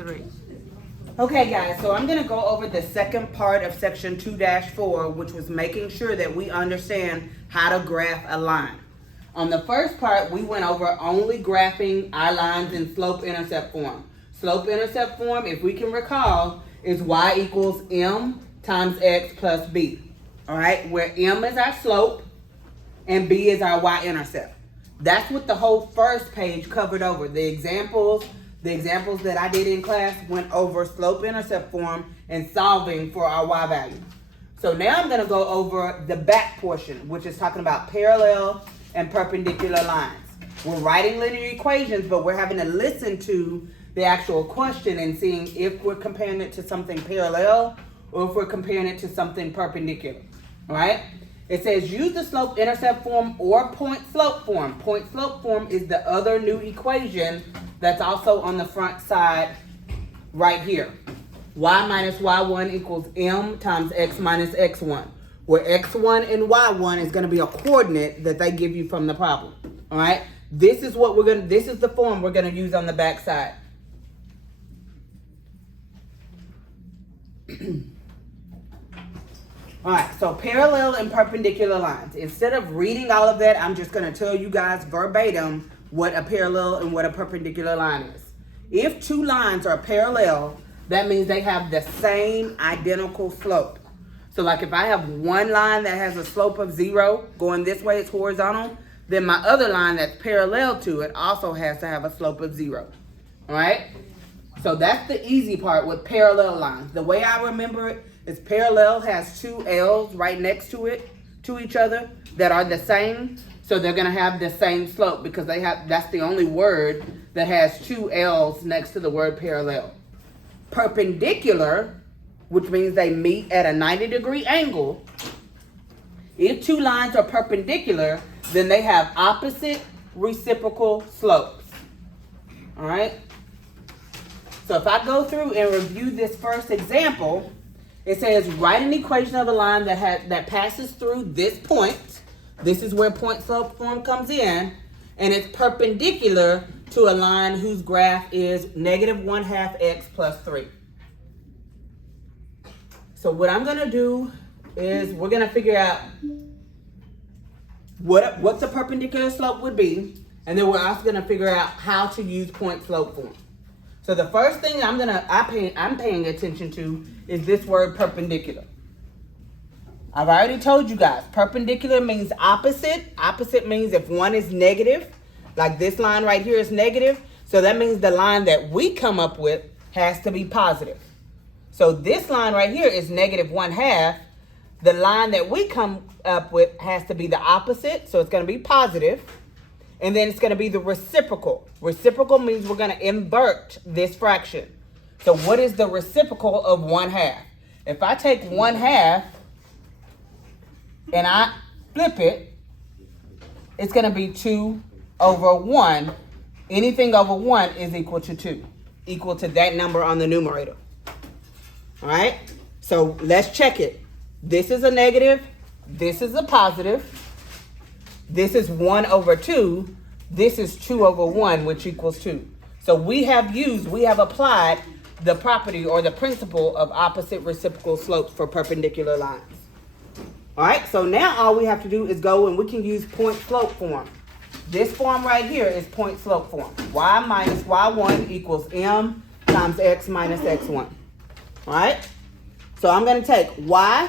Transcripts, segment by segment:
3. Okay, guys, so I'm going to go over the second part of section 2-4, which was making sure that we understand how to graph a line. On the first part, we went over only graphing our lines in slope-intercept form. Slope-intercept form, if we can recall, is y equals m times x plus b. All right, where m is our slope and b is our y-intercept. That's what the whole first page covered over. The examples that I did in class went over slope-intercept form and solving for our y value. So now I'm going to go over the back portion, which is talking about parallel and perpendicular lines. We're writing linear equations, but we're having to listen to the actual question and seeing if we're comparing it to something parallel or if we're comparing it to something perpendicular. All right? It says use the slope-intercept form or point-slope form. Point-slope form is the other new equation that's also on the front side right here. Y minus y1 equals m times x minus x1, where x1 and y1 is going to be a coordinate that they give you from the problem. All right? This is the form we're going to use on the back side. All right, so parallel and perpendicular lines. Instead of reading all of that, I'm just going to tell you guys verbatim what a parallel and what a perpendicular line is. If two lines are parallel, that means they have the same identical slope. So like if I have one line that has a slope of 0 going this way, it's horizontal, then my other line that's parallel to it also has to have a slope of 0. All right? So that's the easy part with parallel lines. The way I remember it is parallel has two L's right next to it, to each other, that are the same. So they're going to have the same slope because that's the only word that has two L's next to the word parallel. Perpendicular, which means they meet at a 90-degree angle. If two lines are perpendicular, then they have opposite reciprocal slopes. All right? So if I go through and review this first example, it says write an equation of a line that passes through this point. This is where point-slope form comes in, and it's perpendicular to a line whose graph is -1/2 x plus 3. So what I'm going to do is we're going to figure out what the perpendicular slope would be, and then we're also going to figure out how to use point-slope form. So the first thing I'm paying attention to is this word perpendicular. I've already told you guys, perpendicular means opposite. Opposite means if one is negative, like this line right here is negative, so that means the line that we come up with has to be positive. So this line right here is -1/2. The line that we come up with has to be the opposite, so it's going to be positive. And then it's going to be the reciprocal. Reciprocal means we're going to invert this fraction. So what is the reciprocal of 1/2? If I take 1/2 and I flip it, it's going to be 2/1. Anything over 1 is equal to 2, equal to that number on the numerator. All right? So let's check it. This is a negative. This is a positive. This is 1/2. This is 2/1, which equals 2. So we have applied the property or the principle of opposite reciprocal slopes for perpendicular lines. All right, so now all we have to do is go and we can use point-slope form. This form right here is point-slope form. Y minus y1 equals m times x minus x1. All right, so I'm going to take y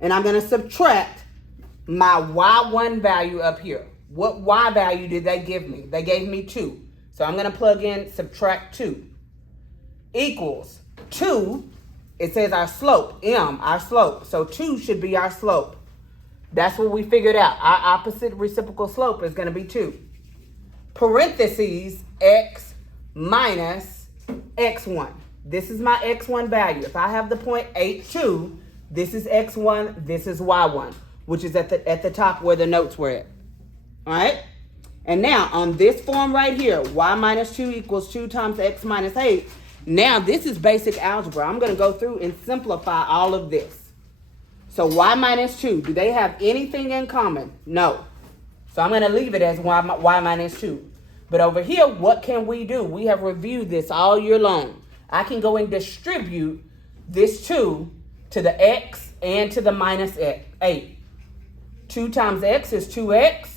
and I'm going to subtract my y1 value up here. What y value did they give me? They gave me 2. So I'm going to plug in subtract 2. Equals 2. It says our slope, m, our slope. So 2 should be our slope. That's what we figured out. Our opposite reciprocal slope is going to be 2. Parentheses, x minus x1. This is my x1 value. If I have the point 82, this is x1, this is y1, which is at the top where the notes were at. All right? And now on this form right here, y minus 2 equals 2 times x minus 8. Now this is basic algebra. I'm going to go through and simplify all of this. So y minus 2, do they have anything in common? No. So I'm going to leave it as y minus 2. But over here, what can we do? We have reviewed this all year long. I can go and distribute this 2 to the x and to the minus 8. 2 times x is 2x.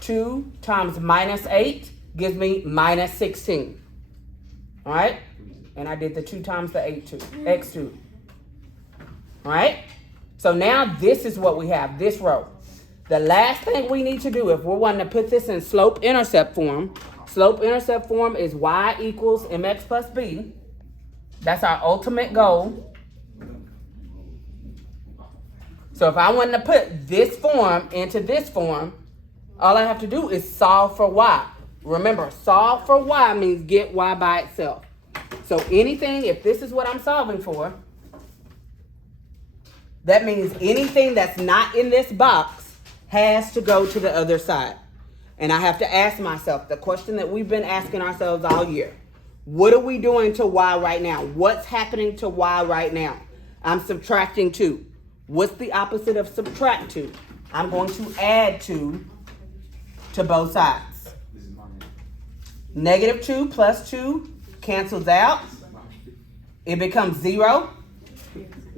2 times minus 8 gives me minus 16. All right? And I did the 2 times the 8 too. X2. All right? So now this is what we have, this row. The last thing we need to do, if we're wanting to put this in slope-intercept form is y equals mx plus b. That's our ultimate goal. So if I wanted to put this form into this form, all I have to do is solve for y. Remember, solve for y means get y by itself. So anything, if this is what I'm solving for, that means anything that's not in this box has to go to the other side. And I have to ask myself the question that we've been asking ourselves all year. What are we doing to y right now? What's happening to y right now? I'm subtracting 2. What's the opposite of subtract 2? I'm going to add 2 to both sides. Negative 2 plus 2 cancels out. It becomes 0.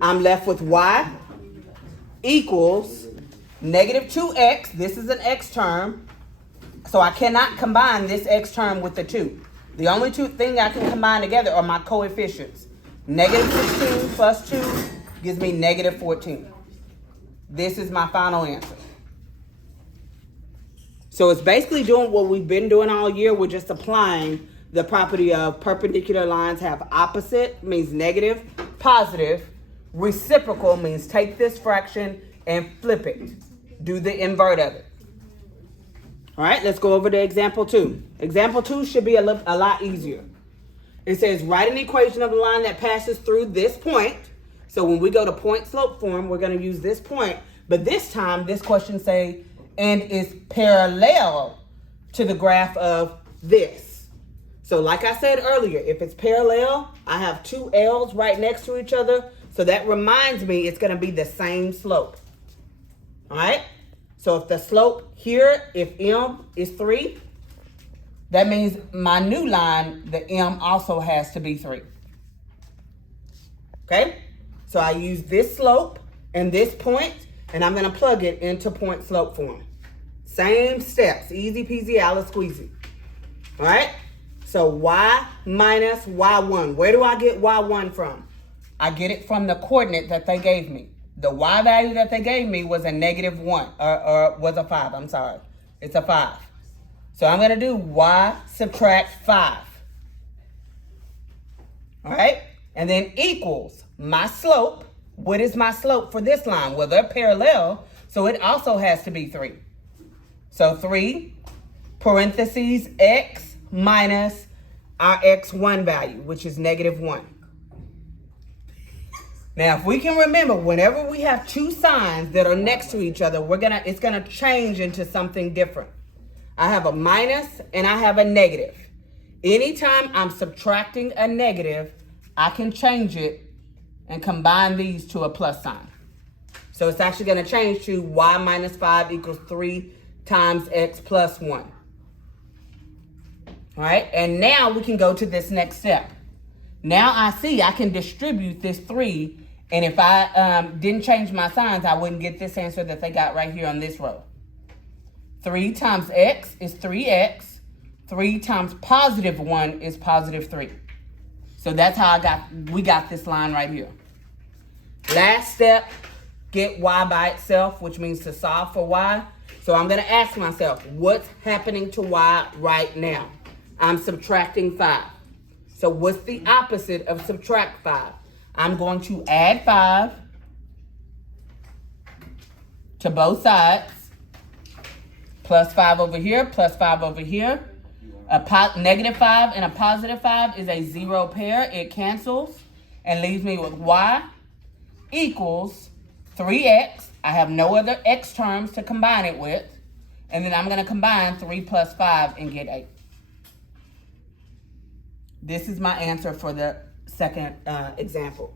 I'm left with y equals negative 2x. This is an x term. So I cannot combine this x term with the 2. The only two things I can combine together are my coefficients. Negative 16 plus 2 gives me negative 14. This is my final answer. So it's basically doing what we've been doing all year. We're just applying the property of perpendicular lines have opposite, means negative, positive. Reciprocal means take this fraction and flip it. Do the invert of it. All right, let's go over to example 2. Example 2 should be a lot easier. It says, write an equation of the line that passes through this point. So when we go to point slope form, we're going to use this point. But this time, this question say, and is parallel to the graph of this. So like I said earlier, if it's parallel, I have 2 L's right next to each other. So that reminds me it's going to be the same slope. All right? So if the slope here, if m is 3, that means my new line, the m also has to be 3. Okay? So I use this slope and this point, and I'm going to plug it into point slope form. Same steps. Easy peasy, Alice squeezy. All right? So y minus y1. Where do I get y1 from? I get it from the coordinate that they gave me. The y value that they gave me was a negative 1, or was a 5, I'm sorry. It's a 5. So I'm going to do y subtract 5. All right? And then equals my slope. What is my slope for this line? Well, they're parallel, so it also has to be 3. So 3 parentheses x minus our x1 value, which is negative 1. Now, if we can remember, whenever we have 2 signs that are next to each other, it's gonna change into something different. I have a minus and I have a negative. Anytime I'm subtracting a negative, I can change it and combine these to a plus sign. So it's actually gonna change to y minus 5 equals 3 times x plus 1. All right, and now we can go to this next step. Now I see I can distribute this 3, and if I didn't change my signs, I wouldn't get this answer that they got right here on this row. 3 times x is 3x. 3 times positive 1 is positive 3. So that's how we got this line right here. Last step, get y by itself, which means to solve for y. So I'm going to ask myself, what's happening to y right now? I'm subtracting 5. So what's the opposite of subtract 5? I'm going to add 5 to both sides. Plus 5 over here, plus 5 over here. Negative 5 and a positive 5 is a 0 pair. It cancels and leaves me with y equals 3x. I have no other x terms to combine it with. And then I'm going to combine 3 plus 5 and get 8. This is my answer for the second example.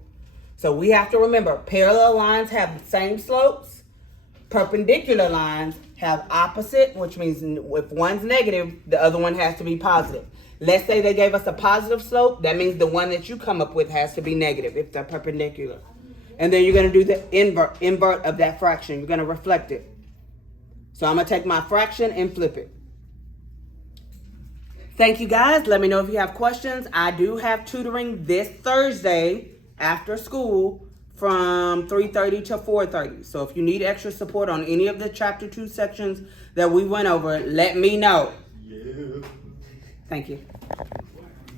So we have to remember, parallel lines have the same slopes. Perpendicular lines have opposite, which means if one's negative, the other one has to be positive. Let's say they gave us a positive slope. That means the one that you come up with has to be negative if they're perpendicular. And then you're going to do the invert of that fraction. You're going to reflect it. So I'm going to take my fraction and flip it. Thank you, guys. Let me know if you have questions. I do have tutoring this Thursday after school from 3:30 to 4:30. So if you need extra support on any of the chapter 2 sections that we went over, let me know. Yeah. Thank you.